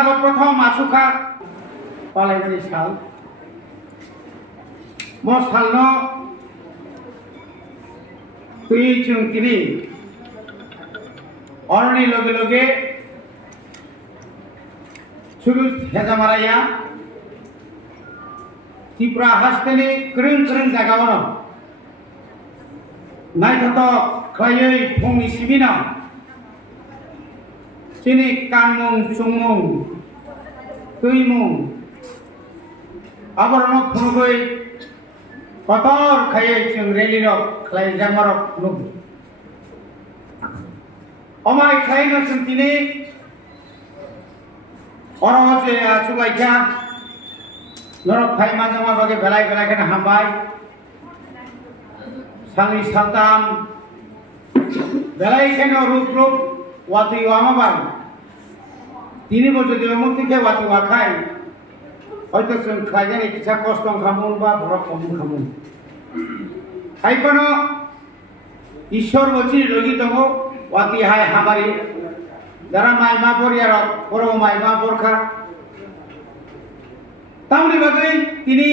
साल प्रथम आसुखा पालायनाय साल मो सालनो तुई जों दिनै अरनि लगे लगे सुरु हेजामाराया त्रिपुरा हास्टेनि गोरों गोरों जायगायावनो नायथावथाव खालायै फुंनि सिबिनाव दिनै कानमुं सुंमुं दैमुं आबरनो फुनुगै कतर खायै जों रेलिरक खालायजामारक नुगो अमाय खायनो जों दिनै अरजे आसुलायखा नरक फाइमा जमा बागे बेलाय बेलायखौनो हामबाय सालनि सालताम बेलायखौनो रुप रुप वाति वामाबाय दिनै बजोदि अमुतिके वाति वाखाय हयতো जों खायजानि किसा कष्ट खालामो बा बरफ खालामो खायफानो ईश्वर बची लगी दङ वाति हाय हाबारि যারা মাইমা পরিয়ার বড় মাইমা বরখা তামনি বাগৈ তিনি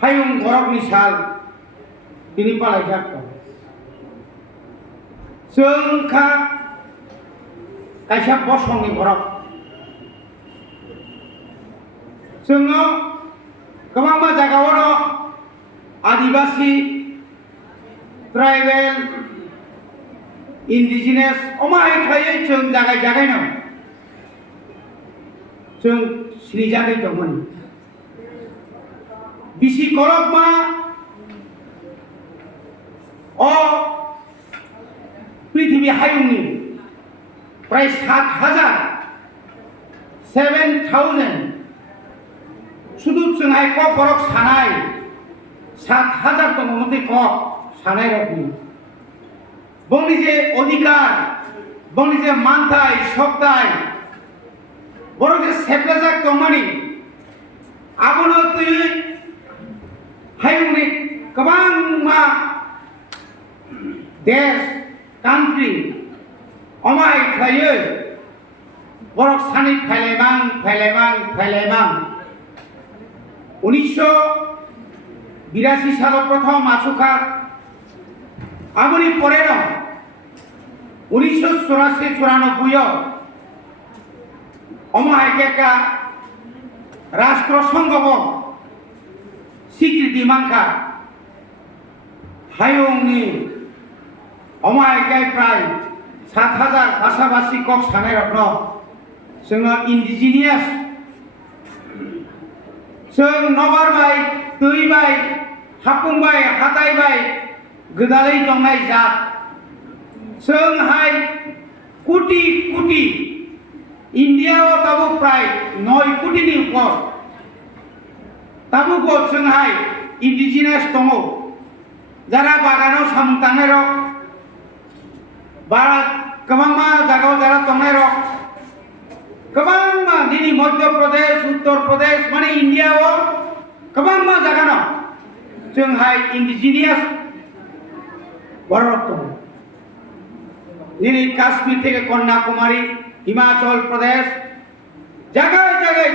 হায়ুং বরকनि साल তিনি পালাইজাক जोंखा कायसा बसंनि बरक जोङो गोबां जायगायावनो आदिवासी ट्राइबेल इंडिजिनियास अमाय थायै जों जागायनो जों सिरिजागै दंमोन बिसि करबमा अ पृथ्वी हायुंनि प्राय 7,000 शुधु जोंहाय क बरक सानाय 7,000 दङ मते क सानाय रकनि बंनि जे अधिकार बंनि जे मानथाय सप्ताय बरो जे सेप्लाजाक दंमानि आबनो तुय हायुंनि गोबां मा देश कान्ट्रि अमाय खायै बरक सानि फायलायबां 1982 साल प्रथम आसुखा आमनि परेर 1984-94 अमायका राष्ट्रसंघ स्वीकृति मानखा हायुंनि अमायकाय प्राय 7,000 भाषाभाषी कक सानाय रत्न जोङो इंडिजिनियास जों नबारबाय दैबाय हापुंबाय हातायबाय गोदालै दंनाय जात जोंहाय कोटि कोटि इंडियाव ताबो प्राय 9 कोटिनि ऊपर ताबो जोंहाय इंडिजिनियास दङ जारा बागानाव सामतांनाय रक बारा गोबां जायगायाव जारा दंनाय रक गोबां दिनै मध्य प्रदेश उत्तर प्रदेश माने इंडियाव गोबां जायगायाव जोंहाय इंडिजिनियास बरक दङ दिनै काश्मीर থেকে कन्याकुमारी हिमाचल प्रदेश जायगाय जायगाय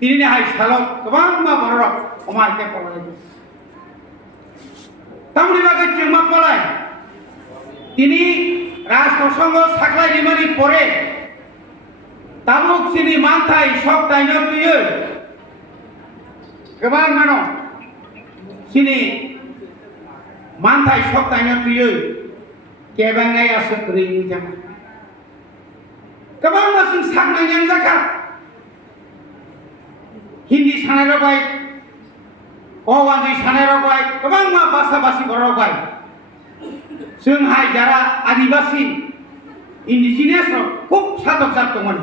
दिनै हाय सालक गोबां बरक अमायके पलाय तामनि बागै जों मा पलाय दिनै राष्ट्रसंघ साख्लायनिमानि परे तामुक सिनि मानथाय सब दायनो तुयो गोबां मानो सिनि मानथाय सब दायनो तुयो केबेंग आसुकरि निजाम गोबां मासुं साखनायन जाखा हिंदी सानाय रबाय अवांजि सानाय रबाय गोबां मा भाषा-भाषी बरबाय जोंहाय जारा आदिवासी इंडिजिनियास खूब साधक जात दंमोन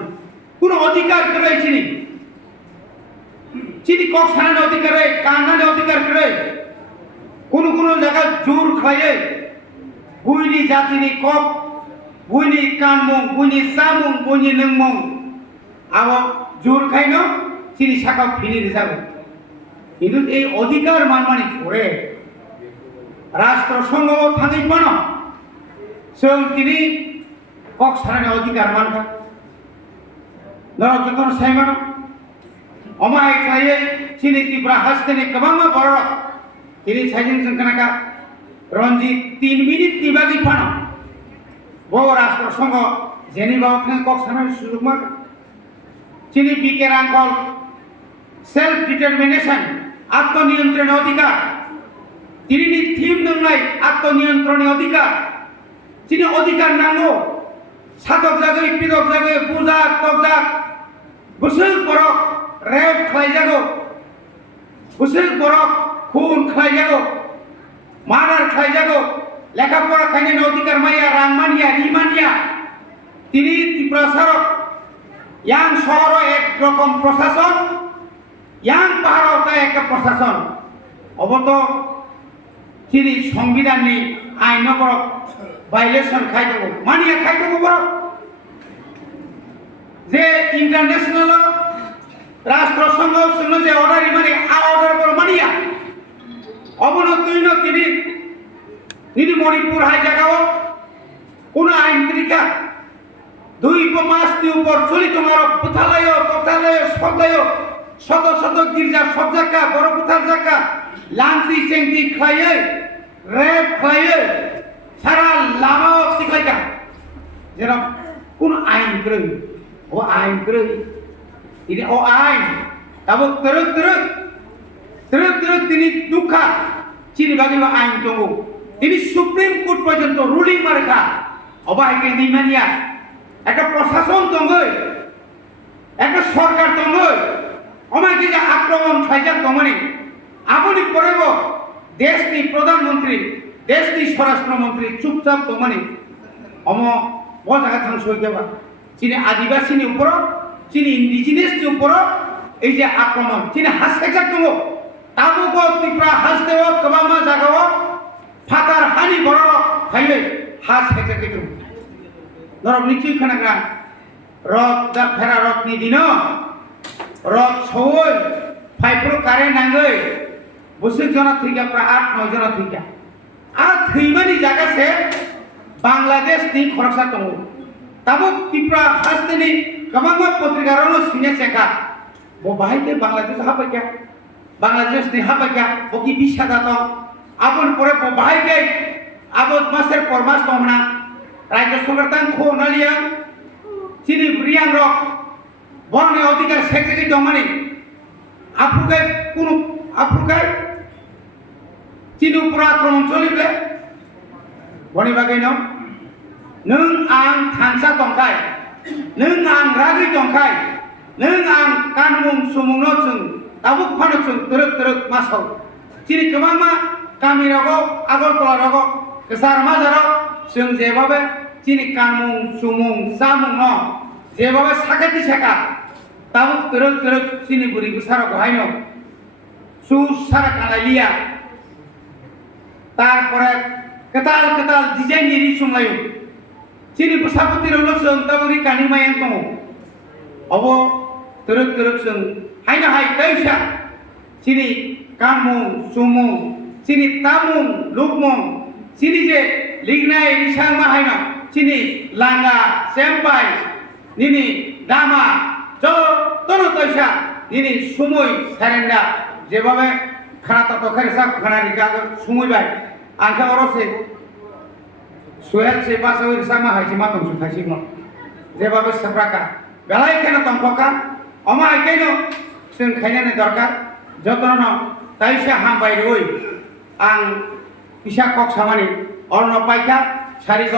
কোনো অধিকার করে চিনি চিনি কক সানার অধিকারে কান্নার অধিকার করে কোন জায়গা জোর খাইয়ে বুইনি জাতিনি কক বুইনি কানমুং বুইনি সামুং বুইনি নংমুং আব জোর খাইনো চিনি শাখা ফিনি যাব কিন্তু এই অধিকার মানমানি করে রাষ্ট্রসংঘ থাকি পানো जों दिनै কক सानानि अधिकार मानखा Norok jotono saimano omai khaye chini tipra hastene kabama borok tini sajin sangkanaka ronji 3 minit tibagi pano bo rashtra songo jeni bawatne kok sana sujugma chini bikerangkol self determination আত্মনিয়ন্ত্রণ অধিকার তিনি থিম নংলাই আত্মনিয়ন্ত্রণ অধিকার তিনি অধিকার নাঙ্গো সাতক জায়গায় পিদক জায়গায় বুজাক তকজাক বুসুক বরক rape খাই যাগো বুসুক বরক খুন খাই যাগো মার্ডার খাই যাগো লেখাপড়া খাইনে অধিকার মাইয়া রাংমানিয়া রিমানিয়া তিনি ত্রিপুরাসার ইয়াং শহর এক রকম প্রশাসন yang paharau ta ekta prosason oboto chini সংবিধান ni ain borok violation khai dago maniya khai dago borok je international rashtra sangho sangho je order mani a order bor maniya obono tuino tini Manipur hai jagao kono ain trika 2 mass ti upor choli tomaro puthalayo totalayo shodlayo শত শত গির্জা সব জায়গা বড় কোথার জায়গা লান্তি চেংটি খাইয়ে rape খাইয়ে সারা লামা শিখাইকা যেন কোন আইন করে ও আইন করে ini ও আইন তাবো teruk তিনি দুঃখা চিনি বাকি আইন দঙ্গো তিনি সুপ্রিম কোর্ট পর্যন্ত রুলিং মারকা অবাইকে নিমানিয়া একটা প্রশাসন দঙ্গো একটা সরকার দঙ্গো অমাইকে যে আক্রমণ খাইজাক দমনি আপনি পড়েব দেশনি প্রধানমন্ত্রী দেশনি স্বরাষ্ট্রমন্ত্রী চুপচাপ দমনি অম ব জায়গা থাং সইকেবা চিনি আদিবাসীনি উপর চিনি ইন্ডিজিনিয়াসনি উপর এই যে আক্রমণ চিনি হাসেজাক দङ তাবুকো ত্রিপুরা হাসদেও কবামা জাগাও ফাতার হানি বড় খাইবে হাসেজাক দङ নরক নিচুই খানাগা রক দা ফেরা রকনি দিন রক সই ফাইপ্রো কারে নাঙ্গৈ বসুক জন থিকা প্রায় 8-9 জন থিকা আর থৈমানি জায়গাছে বাংলাদেশ নি খরচা দङ তাবো ত্রিপুরা হাসতেনি কবামা পত্রিকারনো সিনে চেকা বো বাহাইতে বাংলাদেশ হাবাইকা বাংলাদেশ নি হাবাইকা বকি বিশাদা দङ আপন পরে বো বাহাইকে আবদ মাসের পর মাস দঙনা রাজ্য সরকার তাং খো নালিয়া চিনি রিয়াং রক বরনে অধিকার সেক্রেটারি দমানি আফ্রিকায় কোন আফ্রিকায় চীন উপর আক্রমণ চলিবে বনি বাগै নাও नों आं थांसा दंखाय नों आं रागै दंखाय नों आं कानमुं सुमुंनो जों दाबुक फानो जों तरक मासाव चिनि गोबांमा गामि रगाव आगरतला रगाव गोसार माजाराव जों जेबाबे चिनि कानमुं सुमुं जामुं न जेबाबे साखाथि साखा दाबुक तरक चिनि बुरि गोसार गहायनो सु सारा कालालिया তারপরে কেতাল ডিজাইন নিরি সংলায়ো চিনি প্রসাপতি রলো जों তাবুরি কানি মায়ান দङ অব तरक जों हायना हाय दैसा चिनि कानमुं सुमुं चिनि तामुं लुकमुं चिनि जे लिगनाय रिसां माहायना चिनि लांगा सेम्पाय निनि दामा ज तनो दैसा निनि सुमुय सारेन्डा जेबाबे खाना तो खरेसा खाना रिका सुमुयबाय आंखा अरसे सुहेल से बासो रिसा मा हायसि मा तंसु थायसि न जेबाबे सफ्राका बेलाय केना तंखका अमा हायकेनो जों खायनानै दरकार जतन ताइसा हामबाय रय आं फिसा कक सामानि अरन पाइका सारिग